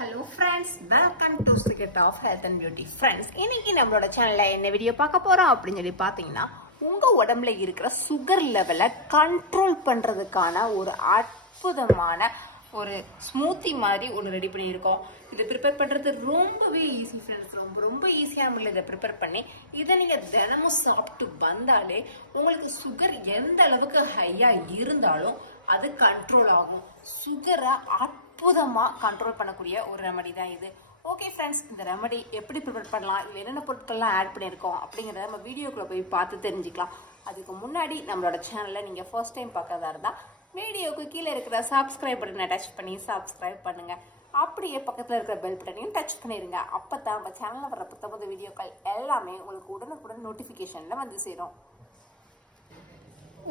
Hello friends welcome to secret of health and beauty friends இன்னைக்கு நம்மளோட சேனலில் என்ன வீடியோ பார்க்க போகிறோம் அப்படின்னு சொல்லி பார்த்தீங்கன்னா உங்கள் உடம்புல இருக்கிற சுகர் லெவலை கண்ட்ரோல் பண்ணுறதுக்கான ஒரு அற்புதமான ஒரு ஸ்மூத்தி மாதிரி ஒன்று ரெடி பண்ணியிருக்கோம். இதை ப்ரிப்பேர் பண்ணுறது ரொம்பவே ஈஸி ஃப்ரெண்ட்ஸ் ரொம்ப ரொம்ப ஈஸியாக முறையில் இதை ப்ரிப்பேர் பண்ணி இதை நீங்கள் தினமும் சாப்பிட்டு வந்தாலே உங்களுக்கு சுகர் எந்த அளவுக்கு ஹையாக இருந்தாலும் அது கண்ட்ரோல் ஆகும். சுகரை அற்புதமாக கண்ட்ரோல் பண்ணக்கூடிய ஒரு ரெமடி தான் இது. ஓகே ஃப்ரெண்ட்ஸ் இந்த ரெமடி எப்படி ப்ரிப்பேர் பண்ணலாம்? இல்லை என்னென்ன பொருட்கள்லாம் ஆட் பண்ணியிருக்கோம்? அப்படிங்கிறத நம்ம வீடியோக்குள்ளே போய் பார்த்து தெரிஞ்சுக்கலாம். அதுக்கு முன்னாடி நம்மளோட சேனலில் நீங்கள் ஃபர்ஸ்ட் டைம் பார்க்கறதா இருந்தால் வீடியோக்கு கீழே இருக்கிற சப்ஸ்கிரைப் பட்டனை டச் பண்ணி சப்ஸ்கிரைப் பண்ணுங்கள் அப்படியே பக்கத்தில் இருக்கிற பெல் பட்டனையும் டச் பண்ணிடுங்க அப்போ தான் நம்ம சேனலில் வர புத்த புது வீடியோக்கள் எல்லாமே உங்களுக்கு உடனுக்குடன் நோட்டிஃபிகேஷனில் வந்து சேரும்.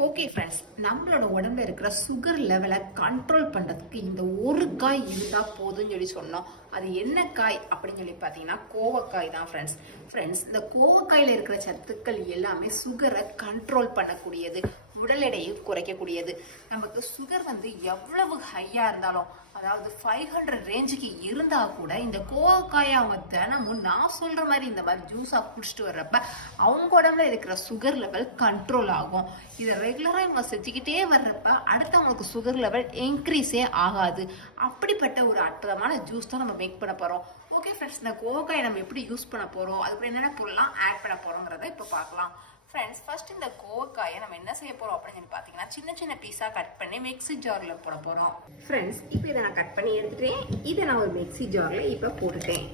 ஓகே ஃப்ரெண்ட்ஸ் நம்மளோட உடம்புல இருக்கிற சுகர் லெவலை கண்ட்ரோல் பண்ணுறதுக்கு இந்த ஒரு காய் இருந்தால் போதும்னு சொல்லி சொன்னோம். அது என்ன காய் அப்படின்னு சொல்லி பார்த்தீங்கன்னா கோவக்காய் தான் ஃப்ரெண்ட்ஸ் ஃப்ரெண்ட்ஸ் இந்த கோவக்காயில் இருக்கிற சத்துக்கள் எல்லாமே சுகரை கண்ட்ரோல் பண்ணக்கூடியது. உடல் எடையை குறைக்கக்கூடியது. நமக்கு சுகர் வந்து எவ்வளவு ஹையாக இருந்தாலும் அதாவது ஃபைவ் ஹண்ட்ரட் ரேஞ்சுக்கு இருந்தால் கூட இந்த கோவக்காயை அவங்க தினமும் நான் சொல்கிற மாதிரி இந்த மாதிரி ஜூஸாக குடிச்சிட்டு வர்றப்ப அவங்க உடம்புல இருக்கிற சுகர் லெவல் கண்ட்ரோல் ஆகும். இதை ரெகுலராக இவங்க செஞ்சுக்கிட்டே வர்றப்ப அடுத்தவங்களுக்கு சுகர் லெவல் இன்க்ரீஸே ஆகாது. அப்படிப்பட்ட ஒரு அற்புதமான ஜூஸ் தான் நம்ம மேக் பண்ண போகிறோம் ஓகே ஃப்ரெண்ட்ஸ் இந்த கோவக்காயை நம்ம எப்படி யூஸ் பண்ண போகிறோம் அதுக்கு என்னென்ன பொருள்லாம் ஆட் பண்ண போகிறோங்கிறத இப்போ பார்க்கலாம். ஃப்ரெண்ட்ஸ் ஃபர்ஸ்ட் இந்த கோவக்காயை நம்ம என்ன செய்ய போறோம் அப்படின்னு சொல்லி பார்த்தீங்கன்னா சின்ன சின்ன பீஸாக கட் பண்ணி மிக்சி ஜாரில் போட போகிறோம் ஃப்ரெண்ட்ஸ் இப்போ இதை நான் கட் பண்ணி எடுத்துட்டேன். இதை நான் ஒரு மிக்சி ஜாரில் இப்போ போட்டுட்டேன்.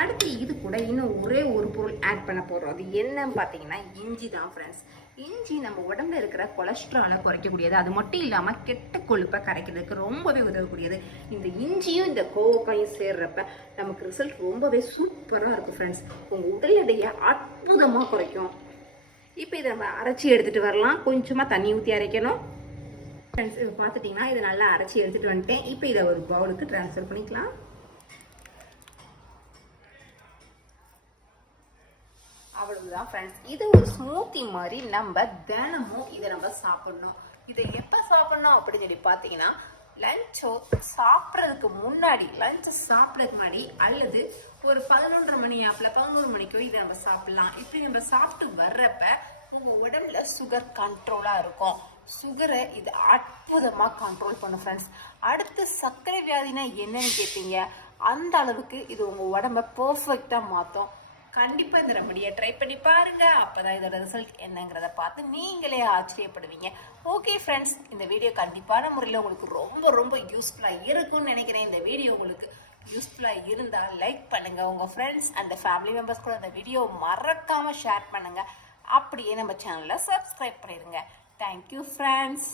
அடுத்து இது கூட இன்னும் ஒரே ஒரு பொருள் ஆட் பண்ண போகிறோம் அது என்னன்னு பார்த்தீங்கன்னா இஞ்சி தான் ஃப்ரெண்ட்ஸ் இஞ்சி நம்ம உடம்புல இருக்கிற கொலஸ்ட்ராலை குறைக்கக்கூடியது. அது மட்டும் இல்லாமல் கெட்ட கொழுப்பை கரைக்கிறதுக்கு ரொம்பவே உதவக்கூடியது. இந்த இஞ்சியும் இந்த கோவக்காயும் சேர்றப்ப நமக்கு ரிசல்ட் ரொம்பவே சூப்பராக இருக்கும் ஃப்ரெண்ட்ஸ் உங்கள் உடல் எடையை அற்புதமாக குறைக்கும். இப்போ இதை நம்ம அரைச்சி எடுத்துகிட்டு வரலாம். கொஞ்சமாக தண்ணி ஊற்றி அரைக்கணும். ஃப்ரெண்ட்ஸ் இப்போ பார்த்துட்டிங்கன்னா இதை நல்லா அரைச்சி எடுத்துகிட்டு வந்துட்டேன். இப்போ இதை ஒரு பவுலுக்கு ட்ரான்ஸ்ஃபர் பண்ணிக்கலாம். அவ்வளவுதான் ஃப்ரெண்ட்ஸ் இது ஒரு ஸ்மூத்தி மாதிரி நம்ம தினமும் இதை நம்ம சாப்பிடணும். இதை எப்போ சாப்பிடணும் அப்படின்னு சொல்லி பார்த்தீங்கன்னா லஞ்சோ சாப்பிட்றதுக்கு முன்னாடி லஞ்சை சாப்பிட்றதுக்கு முன்னாடி அல்லது ஒரு பதினொன்றரை மணி ஆப்பில் பதினோரு மணிக்கோ இதை நம்ம சாப்பிட்லாம். இப்படி நம்ம சாப்பிட்டு வர்றப்ப உங்கள் உடம்புல சுகர் கண்ட்ரோலாக இருக்கும். சுகரை இது அற்புதமாக கண்ட்ரோல் பண்ணும் ஃப்ரெண்ட்ஸ் அடுத்து சர்க்கரை வியாதினா என்னன்னு கேட்பீங்க அந்த அளவுக்கு இது உங்கள் உடம்ப பர்ஃபெக்டாக மாற்றும் கண்டிப்பாக இந்த ரெமடியை ட்ரை பண்ணி பாருங்க. அப்பதான் இதோட ரிசல்ட் என்னங்கிறத பார்த்து நீங்களே ஆச்சரியப்படுவீங்க. ஓகே ஃப்ரெண்ட்ஸ் இந்த வீடியோ கண்டிப்பான முறையில் உங்களுக்கு ரொம்ப ரொம்ப யூஸ்ஃபுல்லாக இருக்கும்னு நினைக்கிறேன். இந்த வீடியோ உங்களுக்கு யூஸ்ஃபுல்லாக இருந்தால் லைக் பண்ணுங்கள் உங்கள் ஃப்ரெண்ட்ஸ் அண்ட் ஃபேமிலி மெம்பர்ஸ் கூட இந்த வீடியோ மறக்காமல் ஷேர் பண்ணுங்கள் அப்படியே நம்ம சேனலை சப்ஸ்கிரைப் பண்ணிடுங்க தேங்க்யூ ஃப்ரெண்ட்ஸ்